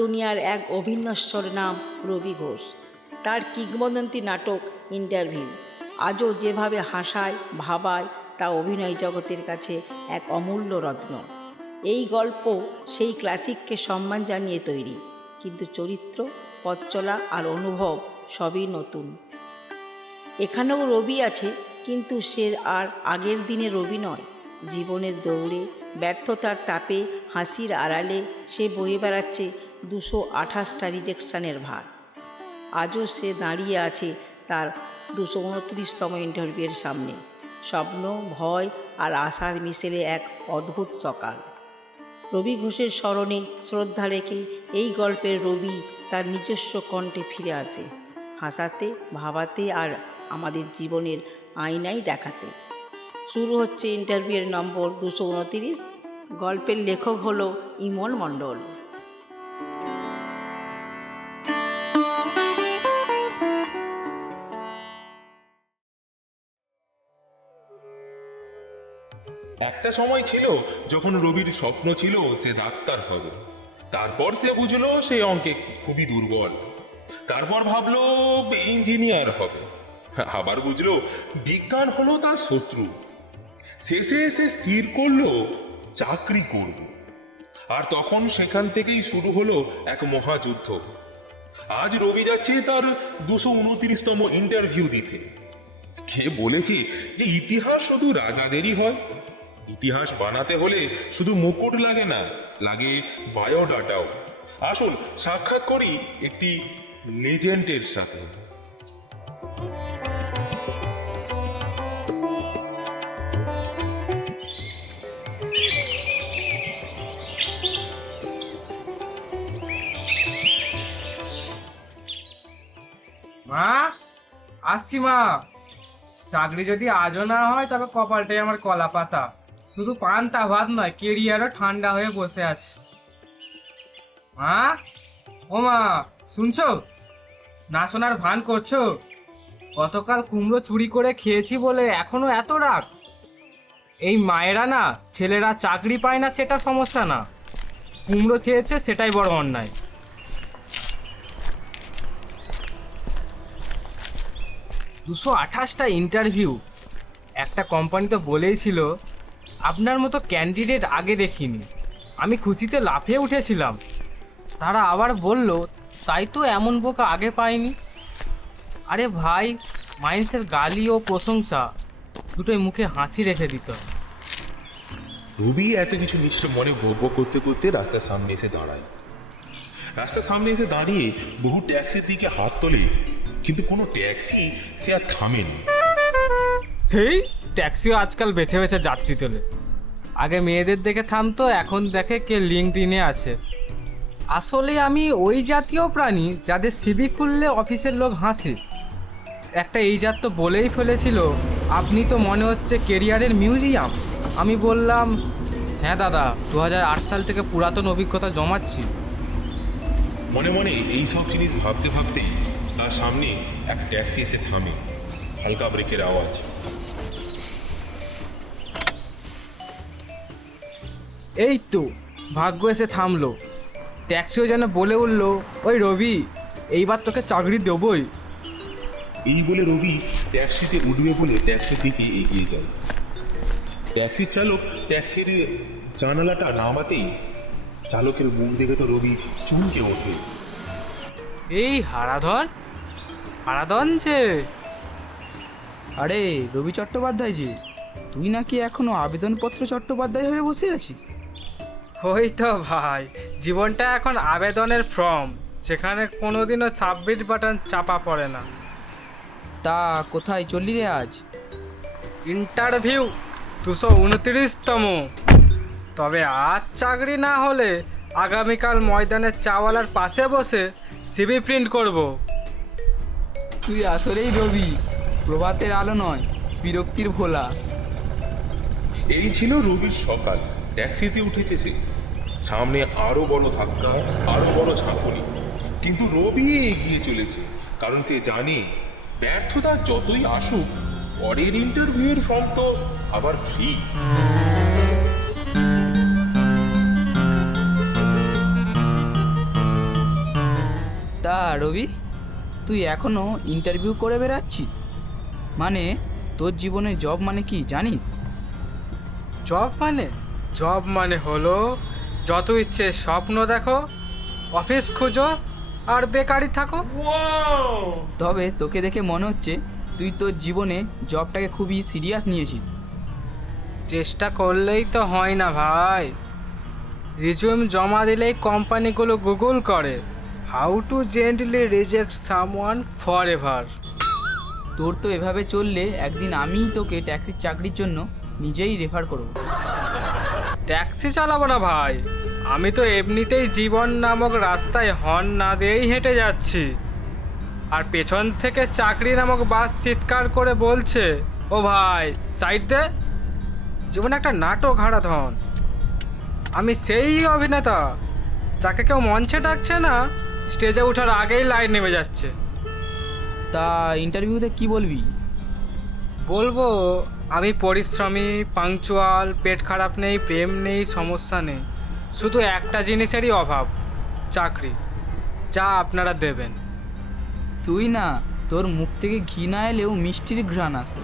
দুনিয়ার এক অভিনশ্বর নাম রবি ঘোষ। তার কিংবদন্তি নাটক ইন্টারভিউ আজও যেভাবে হাসায় ভাবায় তা অভিনয় জগতের কাছে এক অমূল্য রত্ন। এই গল্প সেই ক্লাসিককে সম্মান জানিয়ে তৈরি, কিন্তু চরিত্র, পথ চলা আর অনুভব সবই নতুন। এখানেও রবি আছে, কিন্তু সে আর আগের দিনে রবি নয়। জীবনের দৌড়ে, ব্যর্থতার তাপে, হাসির আড়ালে সে বয়ে বেড়াচ্ছে 228টা রিজেকশনের ভার। আজও সে দাঁড়িয়ে আছে তার 229তম ইন্টারভিউয়ের সামনে। স্বপ্ন, ভয় আর আশার মিশেলে এক অদ্ভুত সকাল। রবি ঘোষের স্মরণে শ্রদ্ধা রেখে এই গল্পের রবি তার নিজস্ব কণ্ঠে ফিরে আসে, হাসাতে, ভাবাতে আর আমাদের জীবনের আয়নাই দেখাতে। শুরু হচ্ছে ইন্টারভিউয়ের নম্বর 229। গল্পের লেখক হলো ইমল মণ্ডল। একটা সময় ছিল যখন রবির স্বপ্ন ছিল সে ডাক্তার হবে। তারপর সে বুঝলো সে অঙ্কে খুবই দুর্বল। তারপর ভাবলো ইঞ্জিনিয়ার হবে। আবার বুঝলো বিজ্ঞান হলো তার শত্রু। শেষে সে স্থির করলো চাকরি করব। আর তখন সেখান থেকেই শুরু হলো এক মহাযুদ্ধ। আজ রবি যাচ্ছে তার 229তম ইন্টারভিউ দিতে। কে বলেছে যে ইতিহাস শুধু রাজাদেরই হয়? ইতিহাস বানাতে হলে শুধু মুকুট লাগে না, লাগে বায়োডাটাও। আসুন সাক্ষাৎ করি একটি লেজেন্ডের সাথে। মা, আসছি মা। চাকরি যদি আজও না হয় তবে কপালটাই আমার কলা পাতা। শুধু পান্তা ভাত নয়, কেরিয়ারও ঠান্ডা হয়ে বসে আছে। মা, ও মা, শুনছো? না শোনার ভান করছো? গতকাল কুমড়ো চুরি করে খেয়েছি বলে এখনো এত রাগ? এই মায়েরা না, ছেলেরা চাকরি পায় না সেটা সমস্যা না, কুমড়ো খেয়েছে সেটাই বড় অন্যায়। 228টা ইন্টারভিউ। একটা কোম্পানি তো বলেই ছিল আপনার মতো ক্যান্ডিডেট আগে দেখিনি। আমি খুশিতে লাফিয়ে উঠেছিলাম। তারা আবার বলল তাই তো এমন বোকা আগে পাইনি। আরে ভাই, মাইন্সের গালি ও প্রশংসা দুটোই মুখে হাসি রেখে দিত। রবি এত কিছু নিশ্চয় মনে ভোগ করতে করতে রাস্তার সামনে এসে দাঁড়ায়। রাস্তার সামনে এসে দাঁড়িয়ে বহু ট্যাক্সির দিকে হাত তোলে, কিন্তু কোনো ট্যাক্সি সে আর থামেনি। হেই, ট্যাক্সিও আজকাল বেছে বেছে যাত্রী তোলে। আগে মেয়েদের দেখে থামতো, এখন দেখে কে লিঙ্কডইনে আছে। আসলে আমি ওই জাতীয় প্রাণী যাদের সিভি খুললে অফিসের লোক হাসে। একটা এই জাত তো বলেই ফেলেছিল, আপনি তো মনে হচ্ছে কেরিয়ারের মিউজিয়াম। আমি বললাম, হ্যাঁ দাদা, 2008 সাল থেকে পুরাতন অভিজ্ঞতা জমাচ্ছি। মনে মনে এই সব জিনিস ভাবতে ভাবতেই তার সামনে এক ট্যাক্সি এসে থামে। হালকা ব্রেকের আওয়াজ। এই তো ভাগ্য এসে থামলো। ট্যাক্সিও যেন বলে উঠল, ওই রবি, এইবার তোকে চাকরি দেবই। এই বলে রবি ট্যাক্সিতে উঠবে বলে ট্যাক্সির দিকে এগিয়ে যায়। ট্যাক্সির চালক ট্যাক্সির জানালাটা নামাতেই চালকের মুখ দেখে তো রবি চমকে ওঠে। এই হারাধন যে। আরে রবি চট্টোপাধ্যায় জি, তুই নাকি এখনো আবেদনপত্র চট্টোপাধ্যায় হয়ে বসে আছিস? ওই তো ভাই, জীবনটা এখন আবেদনের ফর্ম, যেখানে কোনোদিনও সাবমিট বাটন চাপা পড়ে না। তা কোথায় চললি রে আজ? ইন্টারভিউ 229তম। তবে আজ চাকরি না হলে আগামীকাল ময়দানের চাওয়ালার পাশে বসে সিভি প্রিন্ট করব। তুই আসলেই রবি, প্রভাতের আলো নয়, বিরক্তির ভোলা। এই ছিল রবির সকাল। ট্যাক্সিতে উঠেছে সে। সামনে আরো বড় ধাক্কা, আরো বড় ঝাঁকুনি, কিন্তু রবি এগিয়ে চলেছে, কারণ সে জানে ব্যর্থতা যতই আসুক, পরের ইন্টারভিউয়ের ফর্ম তো আবার ফ্রি। তা রবি, তুই এখনো ইন্টারভিউ করে বেড়াচ্ছিস? মানে তোর জীবনে জব মানে কি জানিস? জব মানে হলো যত ইচ্ছে স্বপ্ন দেখো, অফিস খুঁজো আর বেকারি থাকো। তবে তোকে দেখে মনে হচ্ছে তুই তোর জীবনে জবটাকে খুবই সিরিয়াস নিয়েছিস। চেষ্টা করলেই তো হয় না ভাই, রিজিউম জমা দিলেই কোম্পানিগুলো গুগল করে how to gently reject someone for ever. তোর তো এভাবে চললে একদিন আমিই তোকে ট্যাক্সির চাকরির জন্য নিজেই রেফার করব। ট্যাক্সি চালাবো না ভাই, আমি তো এমনিতেই জীবন নামক রাস্তায় হর্ন না দিয়েই হেঁটে যাচ্ছি, আর পেছন থেকে চাকরি নামক বাস চিৎকার করে বলছে, ও ভাই সাইড দে। জীবনে একটা নাটক হারা ধন। আমি সেই অভিনেতা যাকে কেউ মঞ্চে ডাকছে না, স্টেজে ওঠার আগেই লাইন নেমে যাচ্ছে। তা ইন্টারভিউতে কি বলবি? বলবো আমি পরিশ্রমী, পাংচুয়াল, পেট খারাপ নেই, প্রেম নেই, সমস্যা নেই, শুধু একটা জিনিসেরই অভাব, চাকরি, যা আপনারা দেবেন। তুই না, তোর মুখ থেকে ঘি না এলেও মিষ্টির ঘ্রাণ আসে।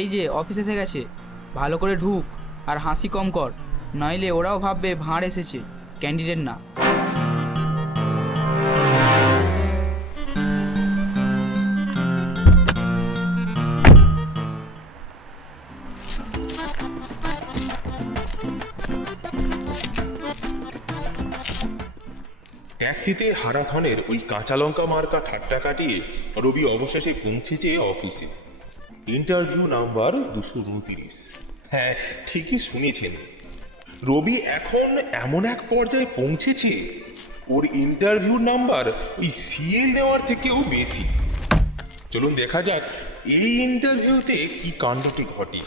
এই যে অফিস এসে গেছে, ভালো করে ঢুক আর হাসি কম কর, নইলে ওরাও ভাববে ভাঁড় এসেছে, ক্যান্ডিডেট না। ট্যাক্সিতে হারাধনের ওই কাঁচা লঙ্কা মার্কা ঠাট্টা কাটিয়ে রবি অবশেষে পৌঁছেছে অফিসে। Interview number 229। হ্যাঁ, ঠিকই শুনেছেন, রবি এখন এমন এক পর্যায়ে পৌঁছেছে ওর ইন্টারভিউ নাম্বার ওই সিএল নেওয়ার থেকেও বেশি। চলুন দেখা যাক এই ইন্টারভিউতে কি কাণ্ডটি ঘটে।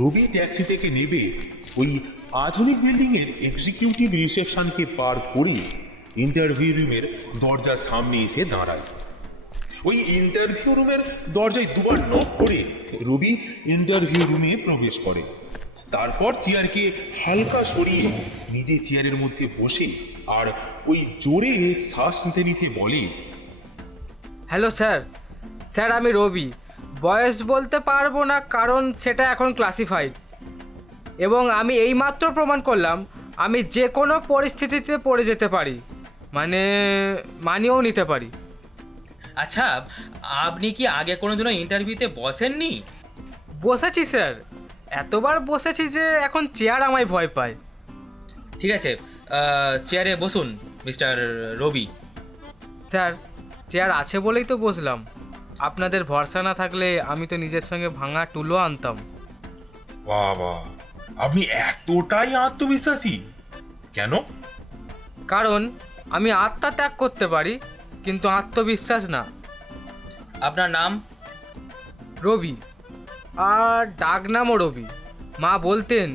রবি ট্যাক্সি থেকে নেবে ওই আধুনিক বিল্ডিং এর এক্সিকিউটিভ রিসেপশনকে পার করে ইন্টারভিউ রুমের দরজার সামনে এসে দাঁড়ায়। ওই ইন্টারভিউ রুমের দরজায় দুবার নক করে রবি ইন্টারভিউ রুমে প্রবেশ করে। তারপর চেয়ারকে হালকা সরিয়ে নিজে চেয়ারের মধ্যে বসে আর ওই জোরে শ্বাস নিতে নিতে বলে, হ্যালো স্যার, স্যার আমি রবি। বয়স বলতে পারবো না কারণ সেটা এখন ক্লাসিফাইড, এবং আমি এইমাত্র প্রমাণ করলাম আমি যে কোনো পরিস্থিতিতে পড়ে যেতে পারি, মানিয়েও নিতে পারি। আচ্ছা, আপনি কি আগে কোনোদিনও ইন্টারভিউতে বসেননি? বসেছি স্যার, এতবার বসেছি যে এখন চেয়ার আমায় ভয় পায়। ঠিক আছে, চেয়ারে বসুন মিস্টার রবি। স্যার, চেয়ার আছে বলেই তো বসলাম, আপনাদের ভরসা না থাকলে আমি তো নিজের সঙ্গে ভাঙা টুলো আনতাম। বাবা, আপনি এতটাই আত্মবিশ্বাসী কেন? কারণ আমি আত্মা ত্যাগ করতে পারি, কিন্তু আত্মবিশ্বাস না। আপনার নাম? রবি, আর ডাক নামও রবি। মা বলতেন,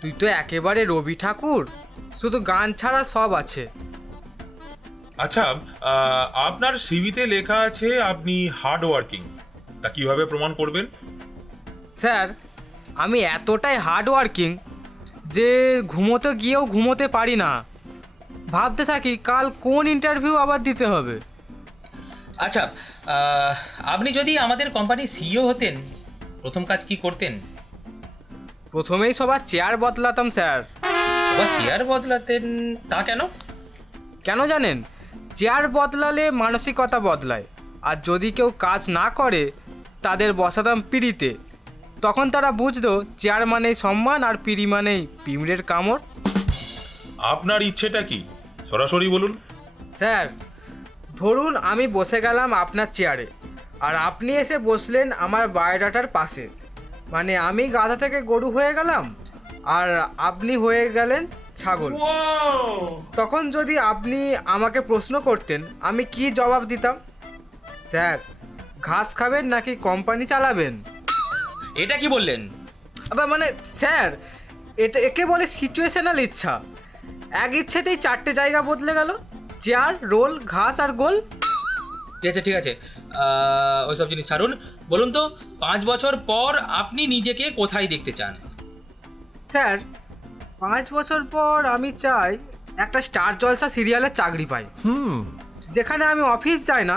তুই তো একেবারে রবি ঠাকুর, শুধু গান ছাড়া সব আছে। আচ্ছা, আপনার সিভিতে লেখা আছে আপনি হার্ড ওয়ার্কিং, তা কিভাবে প্রমাণ করবেন? স্যার, আমি এতটাই হার্ড ওয়ার্কিং যে ঘুমোতে গিয়েও ঘুমোতে পারি না, ভাবতে থাকি কাল কোন ইন্টারভিউ আবার দিতে হবে। আচ্ছা, আপনি যদি আমাদের কোম্পানির সিইও হতেন, প্রথম কাজ কি করতেন? প্রথমেই সবার চেয়ার বদলাতাম স্যার। বা চেয়ার বদলাতেন? তা কেন? কেন জানেন? চেয়ার বদলালে মানসিকতা বদলায়, আর যদি কেউ কাজ না করে তাদের বসাতাম পিঁড়িতে, তখন তারা বুঝতো চেয়ার মানেই সম্মান আর পিঁড়ি মানেই পিঁমড়ের কামড়। আপনার ইচ্ছেটা কি সরাসরি বলুন। স্যার, ধরুন আমি বসে গেলাম আপনার চেয়ারে, আর আপনি এসে বসলেন আমার বায়োডাটার পাশে, আমি গাধা থেকে গরু হয়ে গেলাম আর আপনি হয়ে গেলেন ছাগল। তখন যদি আপনি আমাকে প্রশ্ন করতেন, আমি কি জবাব দিতাম? স্যার, ঘাস খাবেন নাকি কোম্পানি চালাবেন? এটা কি বললেন? আবার স্যার, একে বলে সিচুয়েশনাল ইচ্ছা। এক ইচ্ছেতেই 4টে জায়গা বদলে গেল, চেয়ার, রোল, ঘাস আর গোল। ঠিক আছে ওইসব জিনিস ছাড়ুন। বলুন তো 5 বছর পর আপনি নিজেকে কোথায় দেখতে চান? স্যার, 5 বছর পর আমি চাই একটা স্টার জলসা সিরিয়ালের চাকরি পাই, যেখানে আমি অফিস যাই না,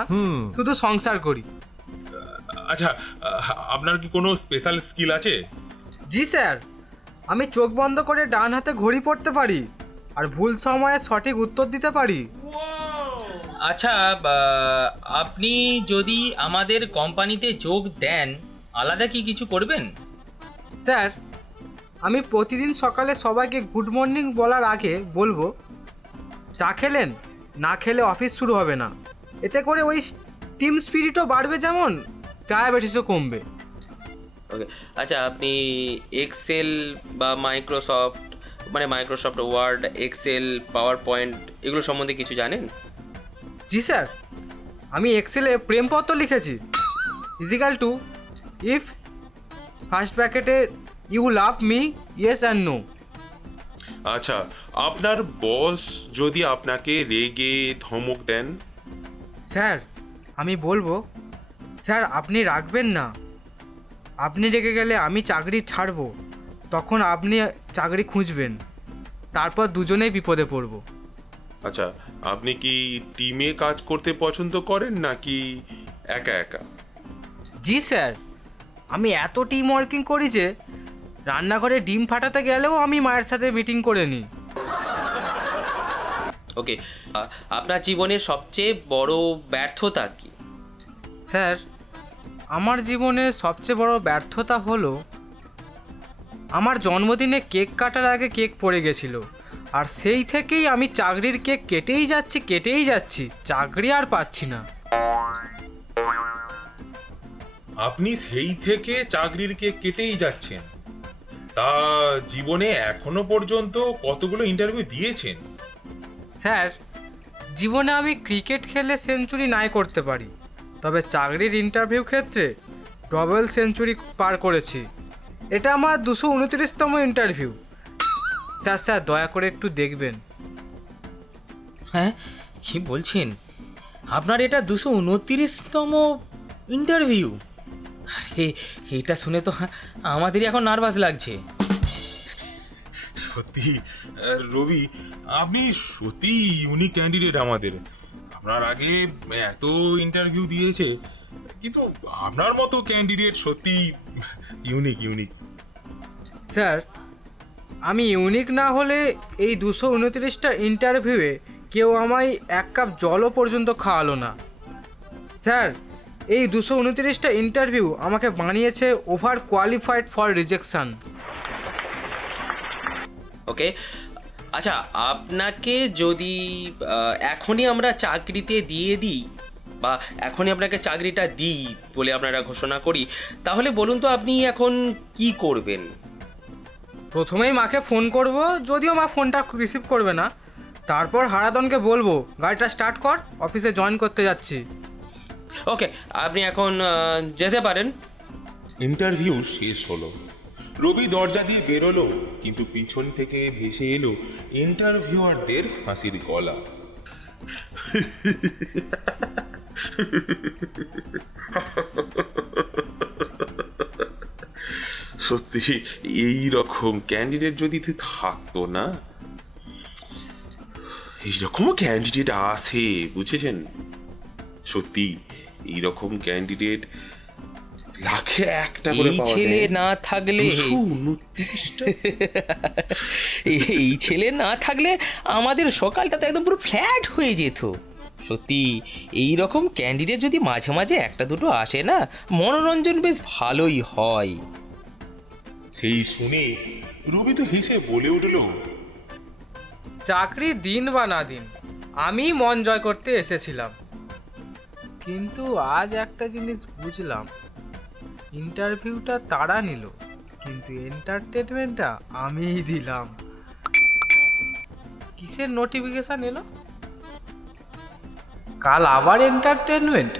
শুধু সংসার করি। আচ্ছা, আপনার কি কোনো স্পেশাল স্কিল আছে? জি স্যার, আমি চোখ বন্ধ করে ডান হাতে ঘড়ি পড়তে পারি আর ভুল সময়ে সঠিক উত্তর দিতে পারি। আচ্ছা, আপনি যদি আমাদের কোম্পানিতে যোগ দেন আলাদা কি কিছু করবেন? স্যার, আমি প্রতিদিন সকালে সবাইকে গুড মর্নিং বলার আগে বলবো, চা খেলেন? না খেলে অফিস শুরু হবে না। এতে করে ওই টিম স্পিরিটও বাড়বে, যেমন ডায়াবেটিসও কমবে। ওকে, আচ্ছা আপনি এক্সেল বা Microsoft Word, Excel, PowerPoint এগুলো সম্বন্ধে কিছু জানেন? জি স্যার, আমি এক্সেলে প্রেমপত্র লিখেছি। ইজিক্যাল টু ইফ ফার্স্ট ব্র্যাকেটে you love me, yes and no. আচ্ছা, আপনার বস যদি আপনাকে রেগে ধমক দেন? স্যার, আমি বলবো, স্যার আপনি রাখবেন না, আপনি রেগে গেলে আমি চাকরি ছাড়বো, তখন আপনি চাকরি খুঁজবেন, তারপর দুজনেই বিপদে পড়ব। আচ্ছা, আপনি কি টিমে কাজ করতে পছন্দ করেন নাকি একা একা? জি স্যার, আমি এত টিম ওয়ার্কিং করি যে রান্নাঘরে ডিম ফাটাতে গেলেও আমি মায়ের সাথে মিটিং করে নিই। ওকে, আপনার জীবনের সবচেয়ে বড় ব্যর্থতা কি? স্যার, আমার জীবনে সবচেয়ে বড় ব্যর্থতা হলো আমার জন্মদিনে কেক কাটার আগে কেক পড়ে গেছিল, আর সেই থেকেই আমি চাকরির কেক কেটেই যাচ্ছি, চাকরি আর পাচ্ছি না। আপনি সেই থেকে চাকরির কেক কেটেই যাচ্ছেন? তা জীবনে এখনো পর্যন্ত কতগুলো ইন্টারভিউ দিয়েছেন? স্যার, জীবনে আমি ক্রিকেট খেলে সেঞ্চুরি নাই করতে পারি, তবে চাকরির ইন্টারভিউ ক্ষেত্রে ডবল সেঞ্চুরি পার করেছি। এটা আমার 229তম ইন্টারভিউ। স্যার দয়া করে একটু দেখবেন। হ্যাঁ, কি বলছেন? আপনার এটা 229তম ইন্টারভিউ? এটা শুনে তো আমাদেরই এখন নার্ভাস লাগছে। সত্যি রবি, আপনি সত্যি ইউনিক ক্যান্ডিডেট আমাদের। আপনার আগে এত ইন্টারভিউ দিয়েছে, কিন্তু আপনার মতো ক্যান্ডিডেট সত্যি ইউনিক। স্যার, আমি ইউনিক না হলে এই 229টা ইন্টারভিউয়ে কেউ আমায় 1 কাপ জলও পর্যন্ত খাওয়ালো না। স্যার, এই 229টা ইন্টারভিউ আমাকে বানিয়েছে ওভার কোয়ালিফাইড ফর রিজেকশন। ওকে, আচ্ছা আপনাকে যদি এখনই আমরা চাকরিতে দিয়ে দিই বা এখনই আপনাকে চাকরিটা দিই বলে আপনারা ঘোষণা করি, তাহলে বলুন তো আপনি এখন কি করবেন? প্রথমেই মাকে ফোন করব, যদিও মা ফোনটা রিসিভ করবে না। তারপর হারাদনকে বলবো, গাড়িটা স্টার্ট কর, অফিসে জয়েন করতে যাচ্ছি। ওকে, আপনি এখন যেতে পারেন। ইন্টারভিউ শেষ হলো। রবি দরজা দিয়ে বেরোলো, কিন্তু পিছন থেকে ভেসে এলো ইন্টারভিউয়ারদের হাসির গলা। সত্যি এই রকম ক্যান্ডিডেট যদি থাকতো না, এইরকমও ক্যান্ডিডেট আছে, বুঝেছেন? সত্যি এইরকম ক্যান্ডিডেট লাখে একটা করে এই পাওয়া ছেলে যায়। না থাকলে 229টা? এই ছেলে না থাকলে আমাদের সকালটা তো একদম পুরো ফ্ল্যাট হয়ে যেত। সত্যি এই রকম ক্যান্ডিডেট যদি মাঝে মাঝে একটা দুটো আসে না, মনোরঞ্জন বেশ ভালোই হয়। সেই শুনে রবি তো হেসে বলে উঠল, চাকরি দিন বা না দিন, আমি মন জয় করতে এসেছিলাম। কিন্তু আজ একটা জিনিস বুঝলাম, ইন্টারভিউটা তারা নিল, কিন্তু এন্টারটেনমেন্টটা আমিই দিলাম। কিসের নোটিফিকেশন এলো? কাল আবার এন্টারটেনমেন্ট?